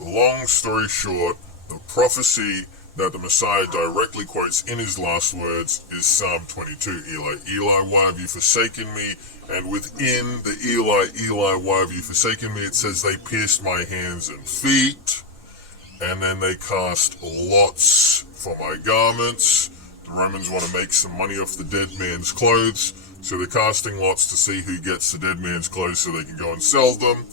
long story short, the prophecy that the Messiah directly quotes in his last words is Psalm 22. Eli, Eli, why have you forsaken me? And within the Eli, Eli, why have you forsaken me? It says they pierced my hands and feet, and then they cast lots for my garments. The Romans want to make some money off the dead man's clothes, so they're casting lots to see who gets the dead man's clothes so they can go and sell them.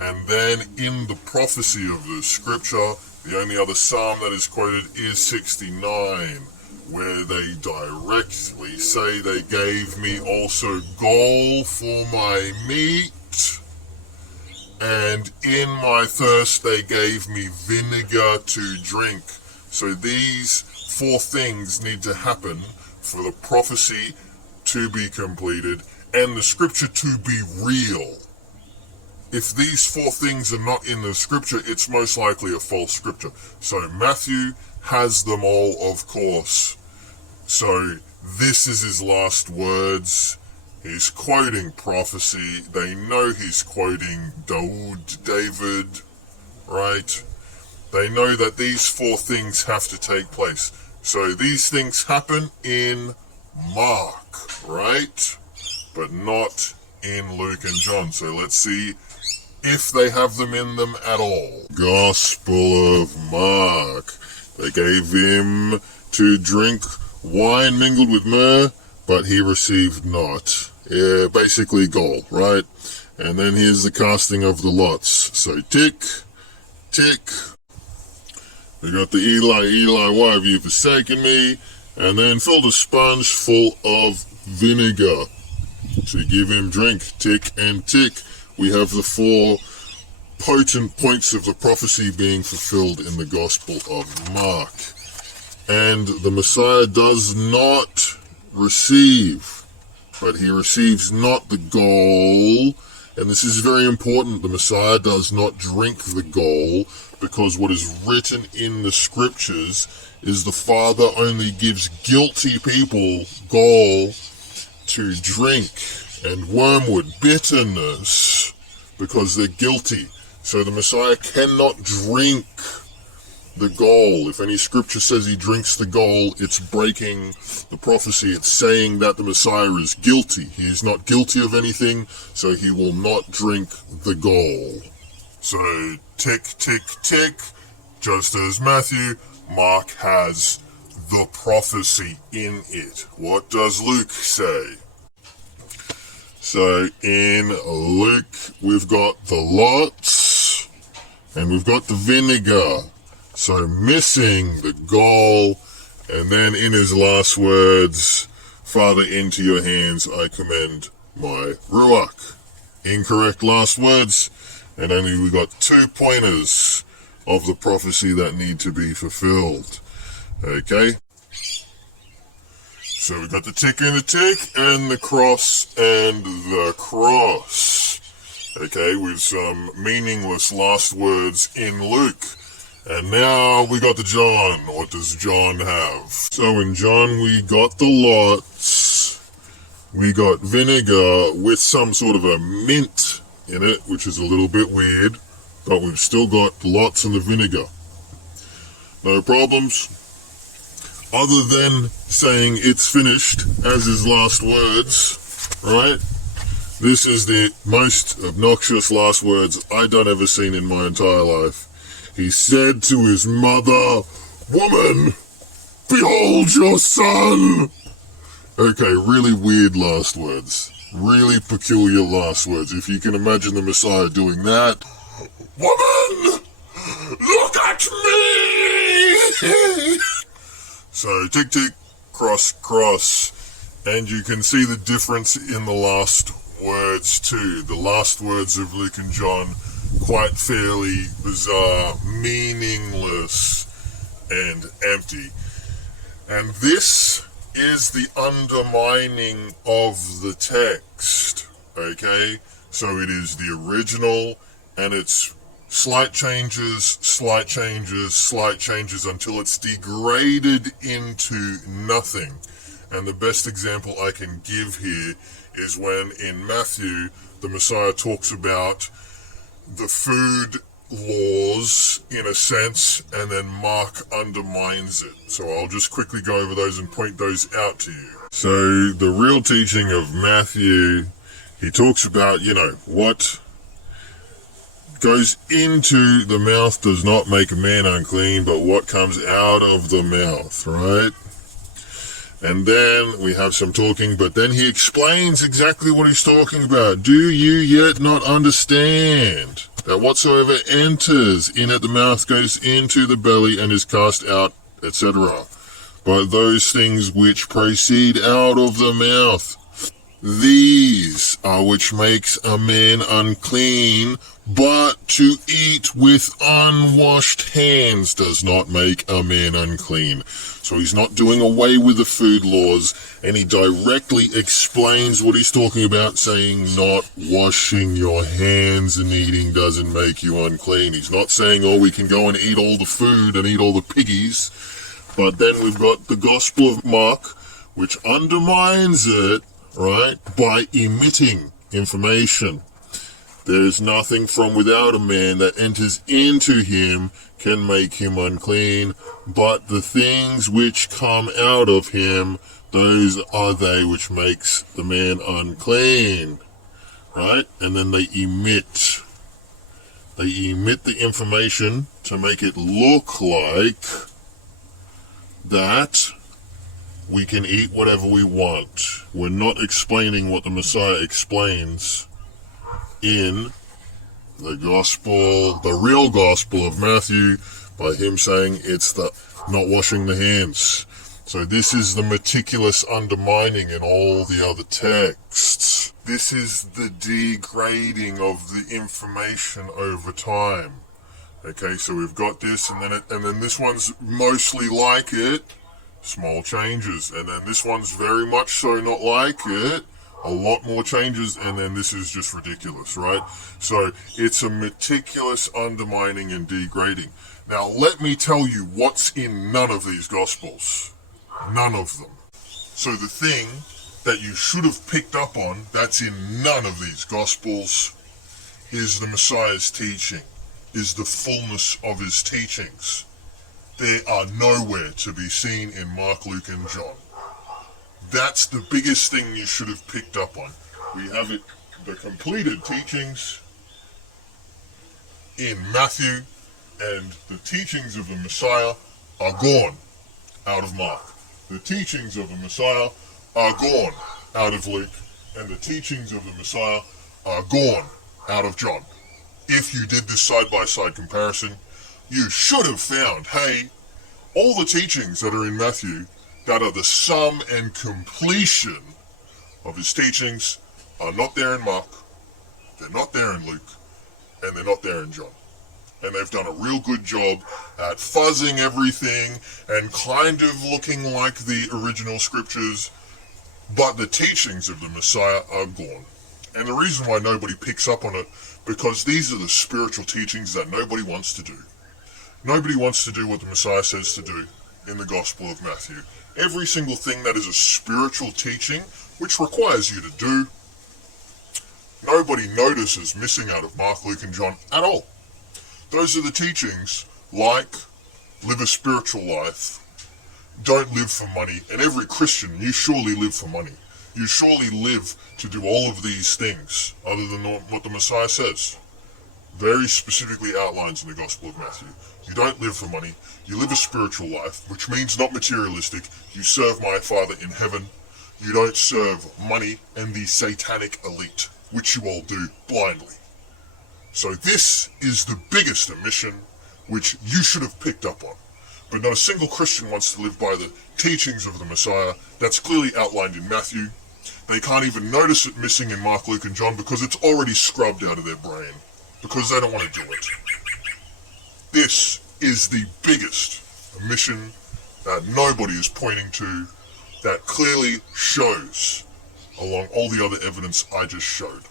And then in the prophecy of the scripture, the only other psalm that is quoted is 69, where they directly say they gave me also gall for my meat, and in my thirst they gave me vinegar to drink. So these four things need to happen for the prophecy to be completed and the scripture to be real. If these four things are not in the scripture, it's most likely a false scripture. So Matthew has them all, of course. So this is his last words. He's quoting prophecy. They know he's quoting David, right? They know that these four things have to take place. So these things happen in Mark, right? But not in Luke and John. So let's see if they have them in them at all. Gospel of Mark. They gave him to drink wine mingled with myrrh, but he received not. Yeah, basically gall, right? And then here's the casting of the lots. So tick, tick. We got the Eli, Eli, why have you forsaken me? And then filled a sponge full of vinegar. So give him drink, tick and tick. We have the four potent points of the prophecy being fulfilled in the Gospel of Mark. And the Messiah does not receive, but he receives not the gall. And this is very important. The Messiah does not drink the gall, because what is written in the scriptures is the Father only gives guilty people gall to drink and wormwood, bitterness, because they're guilty. So the Messiah cannot drink the gall. If any scripture says he drinks the gall, it's breaking the prophecy. It's saying that the Messiah is guilty. He is not guilty of anything, so he will not drink the gall. So tick, tick, tick, just as Matthew, Mark has the prophecy in it. What does Luke say? So in Luke, we've got the lots, and we've got the vinegar. So missing the gall, and then in his last words, Father, into your hands I commend my Ruach. Incorrect last words, and only we got 2 pointers of the prophecy that need to be fulfilled. Okay? So we got the tick and the tick, and the cross and the cross. Okay, with some meaningless last words in Luke. And now we got the John. What does John have? So in John we got the lots. We got vinegar with some sort of a mint in it, which is a little bit weird. But we've still got the lots and the vinegar. No problems. Other than saying it's finished as his last words, right? This is the most obnoxious last words I done ever seen in my entire life. He said to his mother, "Woman, behold your son." Okay, really weird last words. Really peculiar last words. If you can imagine the Messiah doing that. "Woman, look at me!" So, tick, tick, cross, cross. And you can see the difference in the last words too. The last words of Luke and John, quite fairly bizarre, meaningless, and empty. And this is the undermining of the text, okay? So it is the original, and it's slight changes, slight changes, slight changes until it's degraded into nothing. And the best example I can give here is when in Matthew, the Messiah talks about the food laws in a sense, and then Mark undermines it. So I'll just quickly go over those and point those out to you. So the real teaching of Matthew, he talks about, what goes into the mouth does not make a man unclean, but what comes out of the mouth, right? And then we have some talking, but then he explains exactly what he's talking about. Do you yet not understand that whatsoever enters in at the mouth goes into the belly and is cast out, etc.? But those things which proceed out of the mouth, these are which makes a man unclean, but to eat with unwashed hands does not make a man unclean. So he's not doing away with the food laws, and he directly explains what he's talking about, saying not washing your hands and eating doesn't make you unclean. He's not saying, we can go and eat all the food and eat all the piggies. But then we've got the Gospel of Mark, which undermines it, right, by emitting information. There is nothing from without a man that enters into him can make him unclean, but the things which come out of him, those are they which makes the man unclean, right? And then they emit the information to make it look like that we can eat whatever we want. We're not explaining what the Messiah explains in the gospel, the real gospel of Matthew, by him saying it's the not washing the hands. So this is the meticulous undermining in all the other texts. This is the degrading of the information over time. Okay, so we've got this, and then this one's mostly like it, small changes, and then this one's very much so not like it, a lot more changes, and then this is just ridiculous, right? So it's a meticulous undermining and degrading. Now let me tell you what's in none of these gospels. None of them. So the thing that you should have picked up on that's in none of these gospels is the Messiah's teaching, is the fullness of his teachings. They are nowhere to be seen in Mark, Luke, and John. That's the biggest thing you should have picked up on. We have it, the completed teachings in Matthew, and the teachings of the Messiah are gone out of Mark. The teachings of the Messiah are gone out of Luke, and the teachings of the Messiah are gone out of John. If you did this side-by-side comparison, you should have found, hey, all the teachings that are in Matthew that are the sum and completion of his teachings are not there in Mark, they're not there in Luke, and they're not there in John. And they've done a real good job at fuzzing everything and kind of looking like the original scriptures, but the teachings of the Messiah are gone. And the reason why nobody picks up on it, because these are the spiritual teachings that nobody wants to do. Nobody wants to do what the Messiah says to do in the Gospel of Matthew. Every single thing that is a spiritual teaching, which requires you to do, nobody notices missing out of Mark, Luke, and John at all. Those are the teachings like live a spiritual life, don't live for money, and every Christian, you surely live for money. You surely live to do all of these things, other than what the Messiah says. Very specifically outlines in the Gospel of Matthew. You don't live for money, you live a spiritual life, which means not materialistic. You serve my Father in heaven. You don't serve money and the satanic elite, which you all do blindly. So this is the biggest omission which you should have picked up on. But not a single Christian wants to live by the teachings of the Messiah that's clearly outlined in Matthew. They can't even notice it missing in Mark, Luke, and John because it's already scrubbed out of their brain, because they don't want to do it. This is the biggest omission that nobody is pointing to, that clearly shows along all the other evidence I just showed.